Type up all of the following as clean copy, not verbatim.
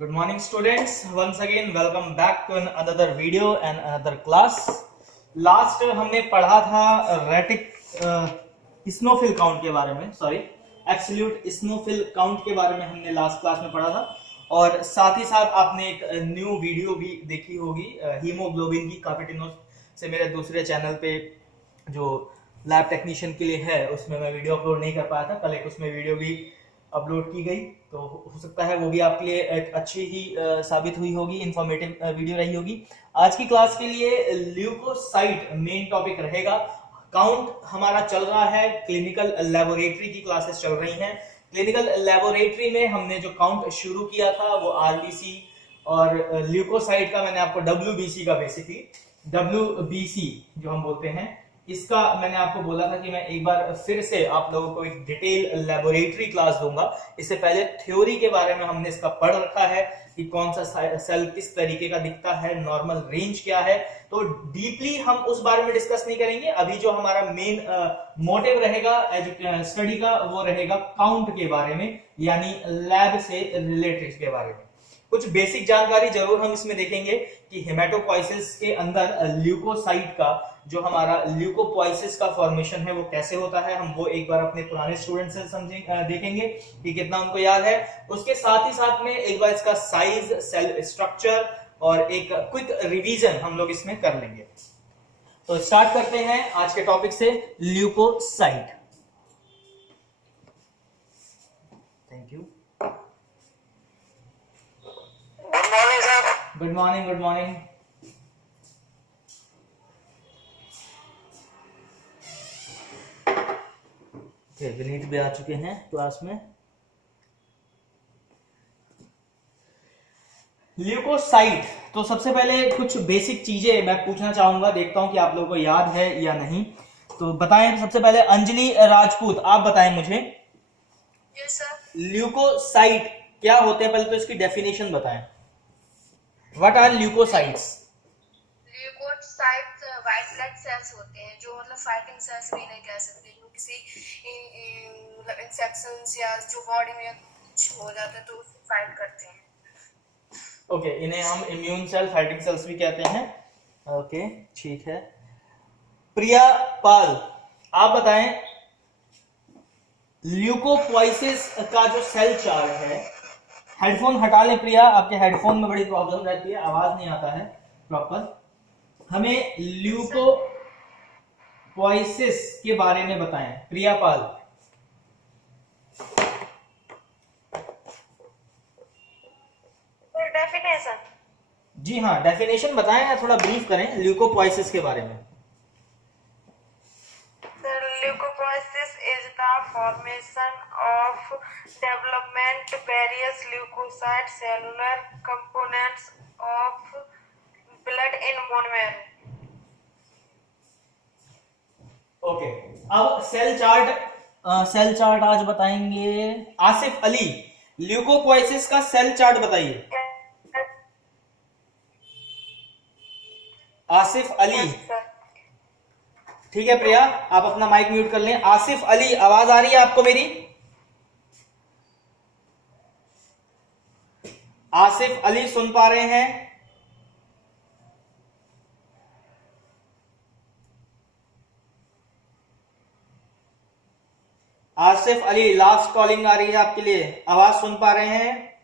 Good morning students. Once again welcome back to another video and another class. Last हमने पढ़ा था retic स्नोफिल count के बारे में, सॉरी एब्सोल्यूट स्नोफिल काउंट के बारे में हमने लास्ट क्लास में पढ़ा था। और साथ ही साथ आपने एक न्यू वीडियो भी देखी होगी हीमोग्लोबिन की, काफी दिनों से मेरे दूसरे चैनल पे जो लैब टेक्नीशियन के लिए है उसमें मैं वीडियो अपलोड नहीं कर पाया था। कल एक उसमें वीडियो भी अपलोड की गई, तो हो सकता है वो भी आपके लिए एक अच्छी ही साबित हुई होगी, इंफॉर्मेटिव वीडियो रही होगी। आज की क्लास के लिए ल्यूकोसाइट मेन टॉपिक रहेगा। काउंट हमारा चल रहा है, क्लिनिकल लेबोरेटरी की क्लासेस चल रही हैं। क्लिनिकल लेबोरेटरी में हमने जो काउंट शुरू किया था वो आरबीसी और ल्यूकोसाइट का मैंने आपको डब्ल्यूबीसी का, बेसिकली डब्ल्यूबीसी जो हम बोलते हैं, इसका मैंने आपको बोला था कि मैं एक बार फिर से आप लोगों को एक डिटेल लेबोरेटरी क्लास दूंगा। इससे पहले थ्योरी के बारे में हमने इसका पढ़ रखा है कि कौन सा सेल किस तरीके का दिखता है, नॉर्मल रेंज क्या है, तो डीपली हम उस बारे में डिस्कस नहीं करेंगे। अभी जो हमारा मेन मोटिव रहेगा स्टडी का वो रहेगा काउंट के बारे में, यानी लैब से रिलेटेड के बारे में। कुछ बेसिक जानकारी जरूर हम इसमें देखेंगे कि हेमेटोपोइसिस के अंदर ल्यूकोसाइट का जो हमारा ल्यूकोपोइसिस का फॉर्मेशन है वो कैसे होता है, हम वो एक बार अपने पुराने स्टूडेंट से देखेंगे कि कितना उनको याद है। उसके साथ ही साथ में एक बार इसका साइज, सेल स्ट्रक्चर और एक क्विक रिवीजन हम लोग इसमें कर लेंगे। तो स्टार्ट करते हैं आज के टॉपिक से, leucocyte. Thank you. Good morning sir. Good morning, good morning. Vineet भी आ चुके हैं क्लास में। ल्यूकोसाइट, तो सबसे पहले कुछ बेसिक चीजें मैं पूछना चाहूंगा, देखता हूं कि आप लोगों को याद है या नहीं। तो बताएं सबसे पहले, अंजलि राजपूत, आप बताएं मुझे यस सर। ल्यूकोसाइट क्या होते हैं, पहले तो इसकी डेफिनेशन बताएं। What are leucocytes? Leucocytes white blood cells होते हैं जो मतलब फाइटिंग सेल्स भी नहीं कह सकते, जो किसी मतलब इंफेक्शंस या जो बॉडी में कुछ हो जाता है तो उसको फाइट करते हैं। ओके, इन्हें हम इम्यून सेल, फाइटिंग सेल्स भी कहते हैं। ओके, ठीक है। प्रिया पाल, आप बताएं ल्यूकोपोइसिस का जो सेल चार्ट है। हेडफोन हटा लें प्रिया, आपके हेडफोन में बड़ी प्रॉब्लम रहती है, आवाज नहीं आता है प्रॉपर। हमें ल्यूकोपोइसिस के बारे में बताएं प्रिया पाल। डेफिनेशन? जी हाँ, डेफिनेशन बताएं या थोड़ा ब्रीफ करें ल्यूकोपोइसिस के बारे में। Leukopoiesis is the formation of development various leukocyte cellular components of blood in bone marrow. Okay, अब सेल चार्ट आज बताएंगे आसिफ अली। ल्यूकोपोइसिस का सेल चार्ट बताइए आसिफ अली। ठीक है प्रिया, आप अपना माइक म्यूट कर लें। आसिफ अली, आवाज आ रही है आपको मेरी? आसिफ अली सुन पा रहे हैं? आसिफ अली, लास्ट कॉलिंग आ रही है आपके लिए, आवाज सुन पा रहे हैं?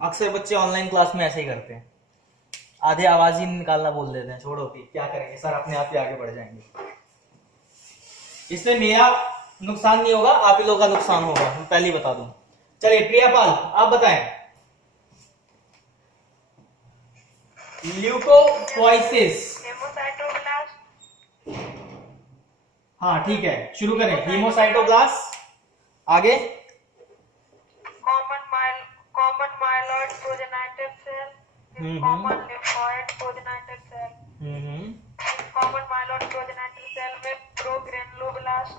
अक्सर बच्चे ऑनलाइन क्लास में ऐसे ही करते हैं, आधे आवाज ही निकालना बोल देते हैं। छोड़ो कि क्या करेंगे सर, अपने आप ही आगे बढ़ जाएंगे। इससे मेरा नुकसान नहीं होगा, आप ही लोगों का नुकसान होगा, मैं पहले ही बता दूं। चलिए प्रिया पाल, आप बताएं ल्यूकोपोइसिस। हाँ ठीक है, शुरू करें। हीमोसाइटोब्लास्ट, आगे common myeloid progenitor cell, common lymphoid progenitor cell. Common myeloid progenitor cell में प्रोग्रेनुलोब्लास्ट।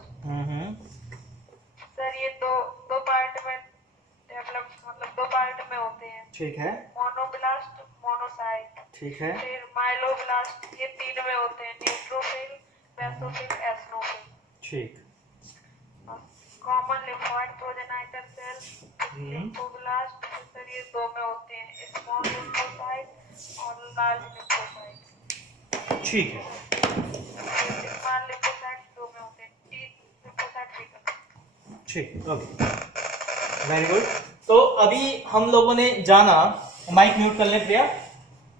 सर ये दो पार्ट में डेवलप, मतलब दो पार्ट में होते हैं। ठीक है। Monoblast, monocyte. ठीक है। फिर माइलोब्लास्ट, ये तीन में होते हैं, न्यूट्रोफिल, बेसोफिल, एसिनोफिल। ठीक। Common lymphoid progenitor cell, lymphoblast sir ये दो में होते हैं, स्मॉल लिम्फोसाइट और लार्ज लिम्फोसाइट। ठीक है, स्मॉल लिम्फोसाइट दो में होते हैं, टी लिम्फोसाइट भी करते हैं। ठीक, ओके, वेरी गुड। तो अभी हम लोगों ने जाना, माइक म्यूट कर ले प्रिया,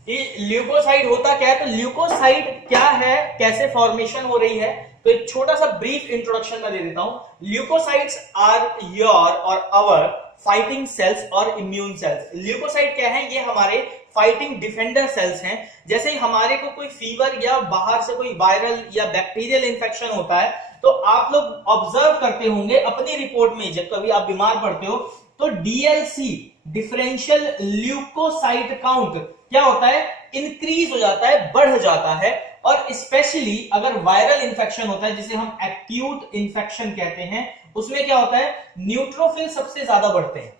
कि ल्यूकोसाइट होता क्या है। तो ल्यूकोसाइट क्या है, कैसे फॉर्मेशन हो रही है, तो एक छोटा सा ब्रीफ इंट्रोडक्शन मैं दे देता हूं। ल्यूकोसाइट्स आर योर और आवर फाइटिंग सेल्स और इम्यून सेल्स। ल्यूकोसाइट क्या है, ये हमारे फाइटिंग डिफेंडर सेल्स हैं। जैसे ही हमारे को कोई फीवर या बाहर से कोई वायरल या बैक्टीरियल इंफेक्शन होता है, तो आप लोग ऑब्जर्व करते होंगे अपनी रिपोर्ट में, जब कभी आप बीमार पड़ते हो तो डीएलसी, डिफरेंशियल ल्यूकोसाइट काउंट क्या होता है, इंक्रीज हो जाता है, बढ़ जाता है। और स्पेशली अगर वायरल इंफेक्शन होता है, जिसे हम एक्यूट इंफेक्शन कहते हैं, उसमें क्या होता है, न्यूट्रोफिल सबसे ज्यादा बढ़ते हैं।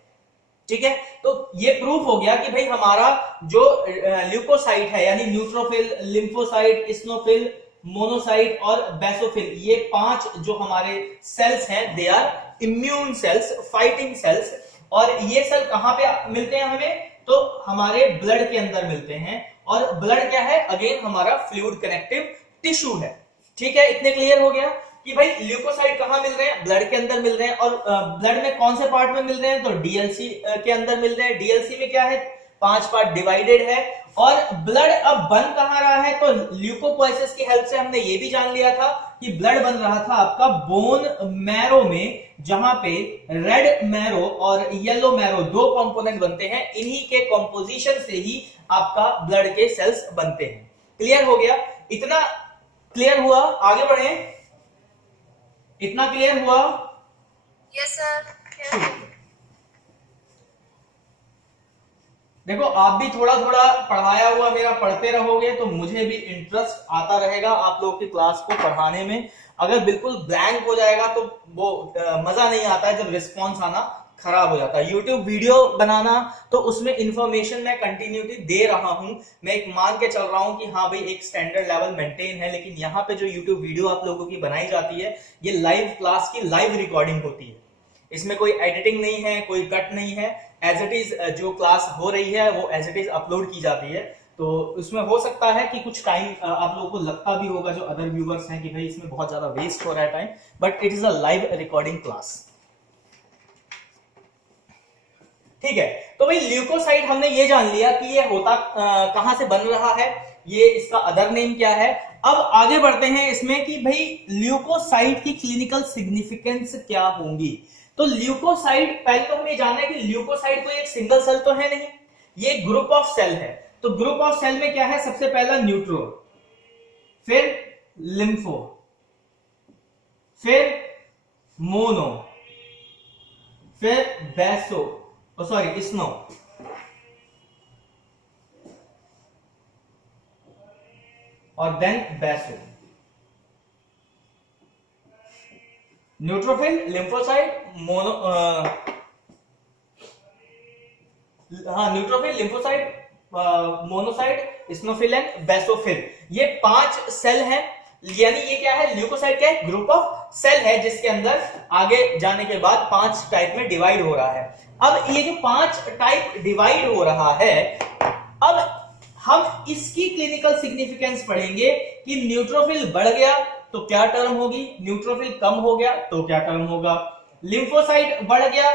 ठीक है, तो ये प्रूफ हो गया कि भाई हमारा जो ल्यूकोसाइट है, यानी न्यूट्रोफिल, लिम्फोसाइट, इस्नोफिल, मोनोसाइट और बेसोफिल, ये 5 जो हमारे सेल्स हैं, they are immune cells, fighting cells. और ये सेल कहां पे मिलते हैं हमें, तो हमारे ब्लड के अंदर मिलते हैं। और ब्लड क्या है, अगेन हमारा फ्लूइड कनेक्टिव टिश्यू है। ठीक है, इतने क्लियर हो गया कि भाई ल्यूकोसाइट कहां मिल रहे हैं, ब्लड के अंदर मिल रहे हैं। और ब्लड में कौन से पार्ट में मिल रहे हैं, तो डीएलसी के अंदर मिल रहे हैं। डीएलसी में क्या है, 5 पार्ट डिवाइडेड है। और ब्लड अब बन कहां रहा है, तो ल्यूकोपोएसिस की हेल्प से हमने ये भी जान लिया था कि ब्लड बन रहा था आपका बोन मैरो में, जहां पे रेड मैरो और येलो मैरो 2 कंपोनेंट बनते हैं। इन्हीं के कंपोजिशन से ही आपका ब्लड के सेल्स बनते हैं। क्लियर हो गया, इतना क्लियर हुआ, आगे बढ़े, इतना क्लियर हुआ? Yes sir. देखो, आप भी थोड़ा थोड़ा पढ़ाया हुआ मेरा पढ़ते रहोगे तो मुझे भी इंटरेस्ट आता रहेगा आप लोगों की क्लास को पढ़ाने में। अगर बिल्कुल ब्लैंक हो जाएगा तो वो मजा नहीं आता है, जब रिस्पॉन्स आना खराब हो जाता है। यूट्यूब वीडियो बनाना तो उसमें इंफॉर्मेशन मैं कंटिन्यूटी दे रहा हूं, मैं एक मान के चल रहा हूं कि हाँ भाई एक स्टैंडर्ड लेवल मेंटेन है। लेकिन यहाँ पे जो यूट्यूब वीडियो आप लोगों की बनाई जाती है, ये लाइव क्लास की लाइव रिकॉर्डिंग होती है, इसमें कोई एडिटिंग नहीं है, कोई कट नहीं है। एज इट इज जो क्लास हो रही है वो एज इट इज अपलोड की जाती है। तो उसमें हो सकता है कि कुछ टाइम आप लोगों को लगता भी होगा, जो अदर व्यूअर्स हैं, कि भाई इसमें बहुत ज्यादा वेस्ट हो रहा है time, but it is a live recording class. ठीक है, तो भाई ल्यूकोसाइट हमने ये जान लिया कि ये होता कहां से बन रहा है, ये इसका अदर नेम क्या है। अब आगे बढ़ते हैं इसमें कि भाई ल्यूकोसाइट की क्लिनिकल सिग्निफिकेंस क्या होंगी। तो ल्यूकोसाइट, पहले तो हमें जानना है कि ल्यूकोसाइट कोई एक सिंगल सेल तो है नहीं, ये ग्रुप ऑफ सेल है। तो ग्रुप ऑफ सेल में क्या है, सबसे पहला न्यूट्रो, फिर लिम्फो, फिर मोनो, फिर बेसो, सॉरी स्नो, और देन बेसो। न्यूट्रोफिल, लिम्फोसाइट, मोनो, हाँ neutrophil, lymphocyte, monocyte, स्नोफिल and basophil, ये 5 सेल हैं। यानी ये क्या है, ल्यूकोसाइट क्या है, ग्रुप ऑफ सेल है, जिसके अंदर आगे जाने के बाद 5 टाइप में डिवाइड हो रहा है। अब ये जो 5 टाइप डिवाइड हो रहा है, अब हम इसकी क्लिनिकल सिग्निफिकेंस पढ़ेंगे कि न्यूट्रोफिल बढ़ गया तो क्या टर्म होगी, न्यूट्रोफिल कम हो गया तो क्या टर्म होगा, लिम्फोसाइट बढ़ गया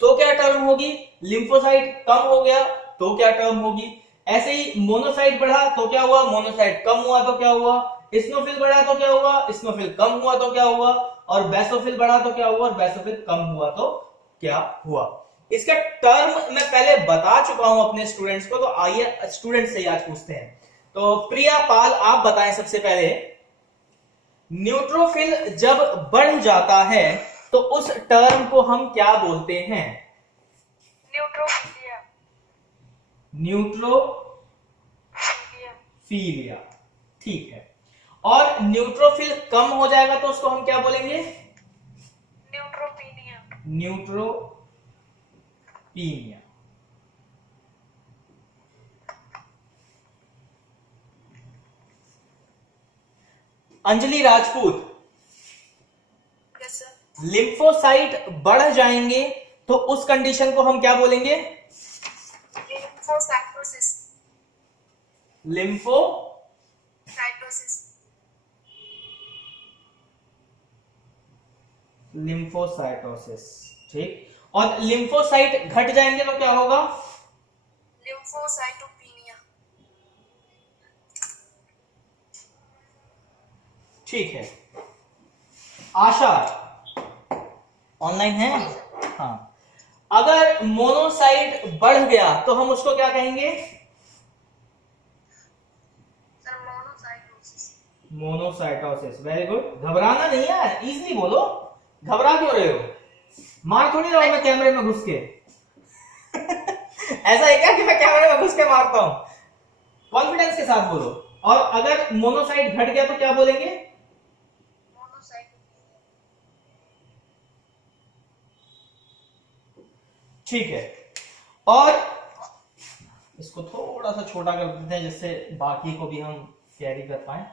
तो क्या टर्म होगी, लिम्फोसाइट कम हो गया तो क्या टर्म होगी। ऐसे ही मोनोसाइट बढ़ा तो क्या हुआ, मोनोसाइट कम हुआ तो क्या हुआ, स्नोफिल बढ़ा तो क्या हुआ, स्नोफिल कम हुआ तो क्या हुआ, और बेसोफिल बढ़ा तो क्या हुआ, और बेसोफिल कम हुआ तो क्या हुआ। इसका टर्म मैं पहले बता चुका हूं अपने स्टूडेंट्स को, तो आइए स्टूडेंट से आज पूछते हैं। तो प्रिया पाल, आप बताएं सबसे पहले, न्यूट्रोफिल जब बढ़ जाता है तो उस टर्म को हम क्या बोलते हैं? न्यूट्रोफिलिया। न्यूट्रोफिलिया, ठीक है। और न्यूट्रोफिल कम हो जाएगा तो उसको हम क्या बोलेंगे? Neutropenia. Neutropenia. Anjali Rajput, yes sir. Lymphocyte बढ़ जाएंगे तो उस कंडीशन को हम क्या बोलेंगे? लिम्फोसाइटोसिस। लिम्फोसाइटोसिस, ठीक। और लिम्फोसाइट घट जाएंगे तो क्या होगा? लिम्फोसाइटोपिनिया। ठीक है। आशा ऑनलाइन है? हाँ। अगर मोनोसाइट बढ़ गया तो हम उसको क्या कहेंगे? Sir monocytosis. Monocytosis. Very good. घबराना नहीं है, इजीली बोलो। घबरा क्यों रहे हो? मार थोड़ी रहा हूं मैं कैमरे में घुस के। ऐसा है क्या कि मैं कैमरे में घुस के मारता हूं? कॉन्फिडेंस के साथ बोलो। और अगर मोनोसाइट घट गया तो क्या बोलेंगे? ठीक है। और इसको थोड़ा सा छोटा कर देते हैं जिससे बाकी को भी हम कैरी कर पाए।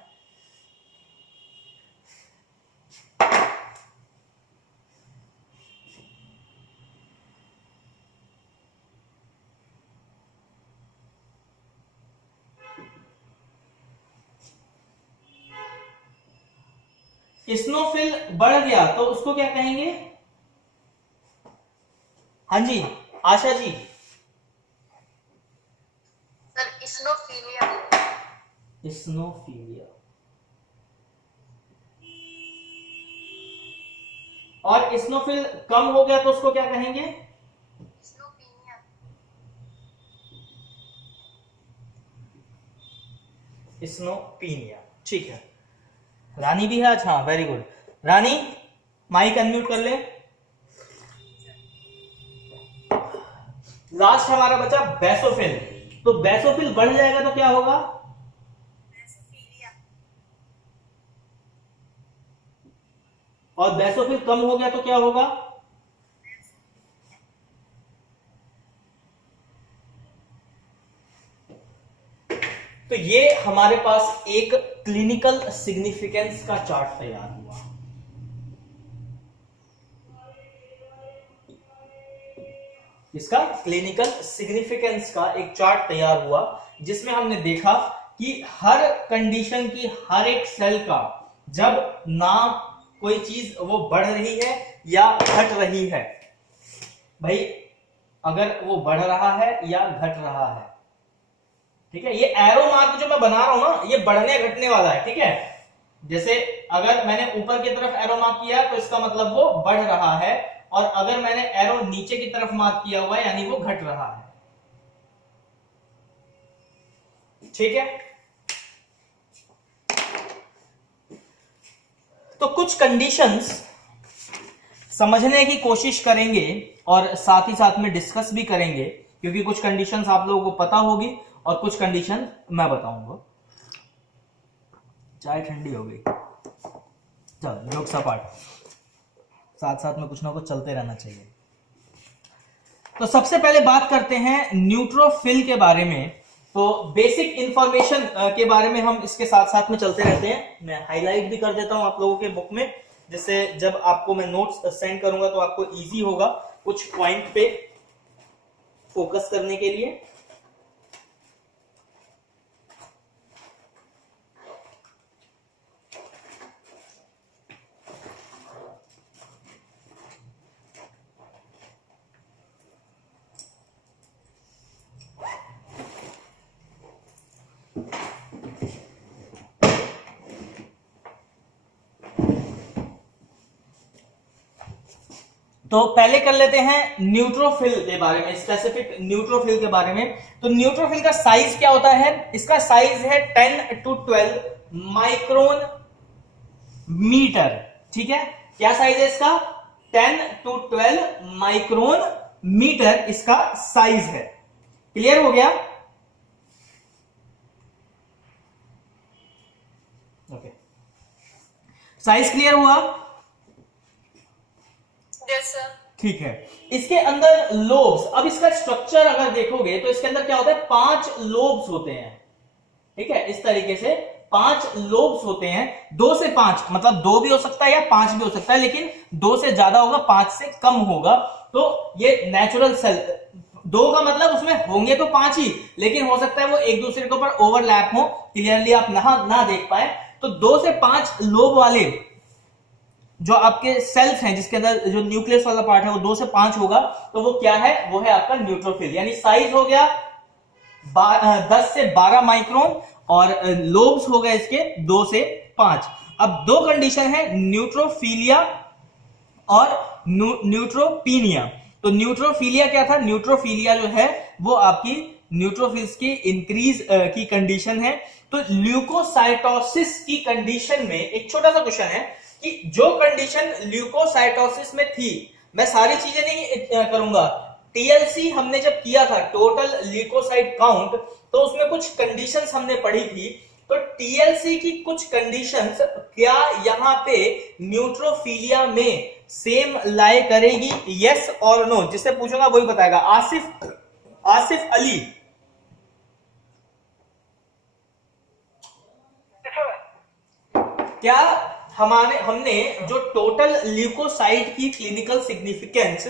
स्नोफिल बढ़ गया तो उसको क्या कहेंगे? हाँ जी आशा जी। सर इस्नोफिलिया। स्नोफिलिया। और स्नोफिल कम हो गया तो उसको क्या कहेंगे? स्नोपीनिया। स्नोपीनिया। ठीक है। रानी भी है आज? हाँ वेरी गुड। रानी माइक अनम्यूट कर ले। लास्ट हमारा बचा बेसोफिल। तो बेसोफिल बढ़ जाएगा तो क्या होगा? बेसोफिलिया। और बेसोफिल कम हो गया तो क्या होगा? तो ये हमारे पास एक क्लिनिकल सिग्निफिकेंस का चार्ट तैयार हुआ। इसका क्लिनिकल सिग्निफिकेंस का एक चार्ट तैयार हुआ जिसमें हमने देखा कि हर कंडीशन की हर एक सेल का जब ना कोई चीज वो बढ़ रही है या घट रही है, भाई अगर वो बढ़ रहा है या घट रहा है, ठीक है। ये एरो मार्क जो मैं बना रहा हूं ना, ये बढ़ने घटने वाला है, ठीक है। जैसे अगर मैंने ऊपर की तरफ एरो मार्क किया तो इसका मतलब वो बढ़ रहा है, और अगर मैंने एरो नीचे की तरफ मार्क किया हुआ है यानी वो घट रहा है, ठीक है। तो कुछ कंडीशंस समझने की कोशिश करेंगे और साथ ही साथ में डिस्कस भी करेंगे, क्योंकि कुछ कंडीशंस आप लोगों को पता होगी और कुछ कंडीशन मैं बताऊंगा। चाय ठंडी हो गई, चल जोक सपाट, साथ साथ में कुछ ना कुछ चलते रहना चाहिए। तो सबसे पहले बात करते हैं न्यूट्रोफिल के बारे में। तो बेसिक इंफॉर्मेशन के बारे में हम इसके साथ साथ में चलते रहते हैं। मैं हाईलाइट भी कर देता हूं आप लोगों के बुक में, जिससे जब आपको मैं नोट्स सेंड करूंगा तो आपको इजी होगा कुछ पॉइंट पे फोकस करने के लिए। तो पहले कर लेते हैं न्यूट्रोफिल के बारे में, स्पेसिफिक न्यूट्रोफिल के बारे में। तो न्यूट्रोफिल का साइज क्या होता है? इसका साइज है 10 to 12 माइक्रोन मीटर, ठीक है। क्या साइज है इसका? 10 to 12 माइक्रोन मीटर इसका साइज है। क्लियर हो गया? ओके, साइज क्लियर हुआ? Yes sir. ठीक है। इसके अंदर लोब्स, अब इसका स्ट्रक्चर अगर देखोगे तो इसके अंदर क्या होता है? 5 लोब्स होते हैं, ठीक है। इस तरीके से 5 लोब्स होते हैं। 2 से 5 मतलब 2 भी हो सकता है या 5 भी हो सकता है, लेकिन 2 से ज्यादा होगा, 5 से कम होगा। तो ये नेचुरल सेल, 2 का मतलब उसमें होंगे तो 5 ही, लेकिन हो सकता है वो एक दूसरे के ऊपर ओवरलैप हो, क्लियरली आप ना देख पाए। तो 2 से 5 लोब वाले जो आपके सेल्स हैं, जिसके अंदर जो न्यूक्लियस वाला पार्ट है वो 2 से 5 होगा, तो वो क्या है, वो है आपका न्यूट्रोफिल। यानी साइज हो गया 10 से 12 माइक्रोन और लोब्स हो गए इसके 2 से 5। अब 2 कंडीशन है, न्यूट्रोफिलिया और न्यूट्रोपीनिया। तो न्यूट्रोफिलिया क्या था, न्यूट्रोफिलिया जो है वो आपकी न्यूट्रोफिल्स की इंक्रीज की कंडीशन है। तो ल्यूकोसाइटोसिस की कंडीशन में एक छोटा सा क्वेश्चन है कि जो कंडीशन ल्यूकोसाइटोसिस में थी, मैं सारी चीजें नहीं करूंगा, टीएलसी हमने जब किया था, टोटल ल्यूकोसाइट काउंट, तो उसमें कुछ कंडीशंस हमने पढ़ी थी। तो टीएलसी की कुछ कंडीशंस क्या यहां पे न्यूट्रोफिलिया में सेम लाई करेगी, यस और नो? जिससे पूछूंगा वही बताएगा। आसिफ अली, क्या हमने जो टोटल ल्यूकोसाइट की क्लिनिकल सिग्निफिकेंस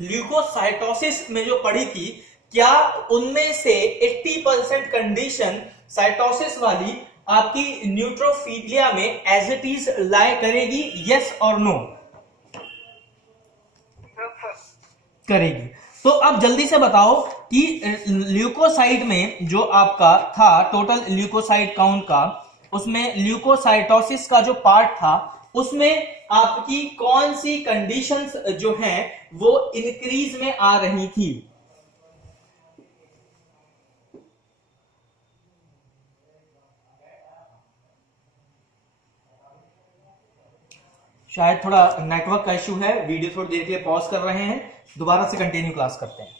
ल्यूकोसाइटोसिस में जो पढ़ी थी, क्या उनमें से 80% कंडीशन साइटोसिस वाली आपकी न्यूट्रोफिलिया में एज इट इज लाई करेगी, यस और नो? करेगी। तो अब जल्दी से बताओ कि ल्यूकोसाइट में जो आपका था टोटल ल्यूकोसाइट काउंट का, उसमें ल्यूकोसाइटोसिस का जो पार्ट था, उसमें आपकी कौन सी कंडीशंस जो हैं वो इंक्रीज में आ रही थी? शायद थोड़ा नेटवर्क का इश्यू है, वीडियो थोड़ी देर के लिए पॉज कर रहे हैं, दोबारा से कंटिन्यू क्लास करते हैं।